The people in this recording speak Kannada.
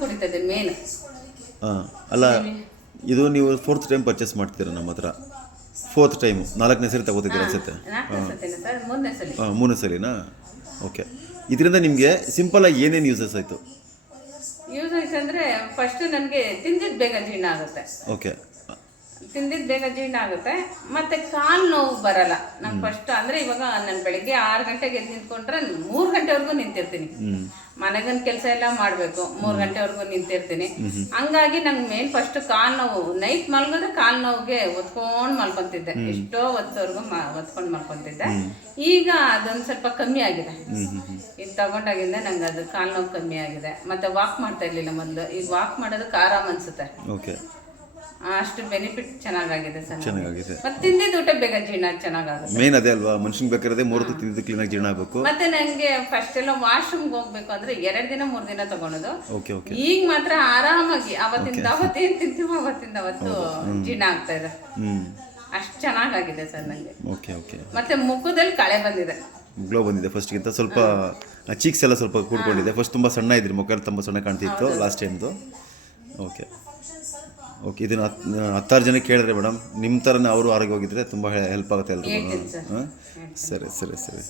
ಕುಡಿತಾ ಇದ್ದೀನಿ ಮೇನ್. ಹಾಂ, ಅಲ್ಲ ಇದು ನೀವು 4th ಟೈಮ್ ಪರ್ಚೇಸ್ ಮಾಡ್ತೀರಾ ನಮ್ಮ ಹತ್ರ? 4th ಟೈಮು, 4ನೇ ಸರಿ ತಗೋತಿದ್ದೀರ ಅನ್ಸುತ್ತೆ. 4ನೇ ಸತಿನಾ ಸರ್? 3ನೇ ಸಲ. ಹಾಂ, 3ನೇ ಸರಿನಾ? ಓಕೆ. ಇದರಿಂದ ನಿಮಗೆ ಸಿಂಪಲಾಗಿ ಏನೇನು ಯೂಸಸ್ ಆಯಿತು? ಯೂಸ್ ಆಯ್ತು ಅಂದರೆ ಫಸ್ಟು ನನಗೆ ತಿಂದಿದ್ದು ಬೇಗ ಜೀರ್ಣ ಆಗುತ್ತೆ. ಓಕೆ. ತಿಂದಿದ್ದು ಬೇಗ ಜೀರ್ಣ ಆಗುತ್ತೆ, ಮತ್ತು ಕಾಲು ನೋವು ಬರಲ್ಲ. ನಾನು ಫಸ್ಟ್ ಅಂದರೆ ಇವಾಗ ನಾನು ಬೆಳಗ್ಗೆ 6 ಗಂಟೆಗೆ ಎದ್ದು ನಿಂತ್ಕೊಂಡ್ರೆ 3 ಗಂಟೆವರೆಗೂ ನಿಂತಿರ್ತೀನಿ. ಮನೆಗನ್ ಕೆಲಸ ಎಲ್ಲ ಮಾಡಬೇಕು, 3 ಗಂಟೆವರೆಗೂ ನಿಂತಿರ್ತೀನಿ. ಹಂಗಾಗಿ ನಂಗೆ ಮೇನ್ ಫಸ್ಟ್ ಕಾಲು ನೋವು, ನೈಟ್ ಮಲ್ಗಿದ್ರೆ ಕಾಲು ನೋವಿಗೆ ಒತ್ಕೊಂಡು ಮಲ್ಕೊತಿದ್ದೆ, ಎಷ್ಟೋ ಹೊತ್ತವರೆಗೂ ಒತ್ಕೊಂಡು ಮಲ್ಕೊತಿದ್ದೆ. ಈಗ ಅದೊಂದು ಸ್ವಲ್ಪ ಕಮ್ಮಿ ಆಗಿದೆ. ಇದು ತಗೊಂಡಾಗಿಂದ ನಂಗೆ ಅದು ಕಾಲು ನೋವು ಕಮ್ಮಿ ಆಗಿದೆ. ಮತ್ತು ವಾಕ್ ಮಾಡ್ತಾ ಇರಲಿಲ್ಲ ಮೊದಲು, ಈಗ ವಾಕ್ ಮಾಡೋದಕ್ಕೆ ಆರಾಮ್ ಅನಿಸುತ್ತೆ. ಓಕೆ. ಅಷ್ಟು ಬೆನಿಫಿಟ್ ಚೆನ್ನಾಗಿದೆ ಸರ್. ಚೆನ್ನಾಗಿದೆ. ಮತ್ತೆ ತಿಂದಿದ್ದು ಊಟ ಬೇಗ ಜೀರ್ಣ ಚೆನ್ನಾಗುತ್ತೆ. ಮೇನ್ ಅದೇ ಅಲ್ವಾ, ಮನುಷ್ಯನಿಗೆ ಬೇಕಾದ್ರೆ 3 ಹೊತ್ತು ತಿಂದಿದ್ದು ಕ್ಲೀನಾಗಿ ಜೀರ್ಣ ಆಗಬೇಕು. ಮತ್ತೆ ನನಗೆ ಫಸ್ಟ್ ಎಲ್ಲ ವಾಶ್ರೂಮ್ಗೆ ಹೋಗ್ಬೇಕು ಅಂದ್ರೆ 2 ದಿನ 3 ದಿನ ತಗೊಳೋದು. Okay okay. ಈಗ ಮಾತ್ರ ಆರಾಮಾಗಿ ಅವತ್ತಿಂದ ಅವತ್ತೇನು ತಿಂತೀವೋ ಅವತ್ತಿಂದ ಅವತ್ತು ಜೀರ್ಣ ಆಗ್ತಾ ಇದೆ. ಅಷ್ಟು ಚೆನ್ನಾಗಿದೆ ಸರ್ ನನಗೆ. Okay okay. ಮತ್ತೆ ಮುಖದಲ್ಲಿ ಕಳೆ ಬಂದಿದೆ, ಗ್ಲೋ ಬಂದಿದೆ. ಫಸ್ಟ್ಗಿಂತ ಸ್ವಲ್ಪ ಚೀಕ್ಸ್ ಎಲ್ಲ ಸ್ವಲ್ಪ ಕೂಡ್ಕೊಂಡಿದೆ. ಫಸ್ಟ್ ತುಂಬ ಸಣ್ಣ ಇದ್ರಿ, ಮುಖ ತುಂಬ ಸಣ್ಣ ಕಾಣ್ತಿತ್ತು ಲಾಸ್ಟ್ ಟೈಮ್ದು. Okay okay. ಇದನ್ನು 10 ಜನಕ್ಕೆ ಕೇಳಿದ್ರೆ ಮೇಡಮ್, ನಿಮ್ಮ ಥರನೇ ಅವರು ಆರೋಗ್ಯವಾಗಿದ್ದರೆ ತುಂಬ ಹೆಲ್ಪ್ ಆಗುತ್ತೆ ಎಲ್ರಿಗೂ. ಹಾಂ, ಸರಿ ಸರಿ ಸರಿ.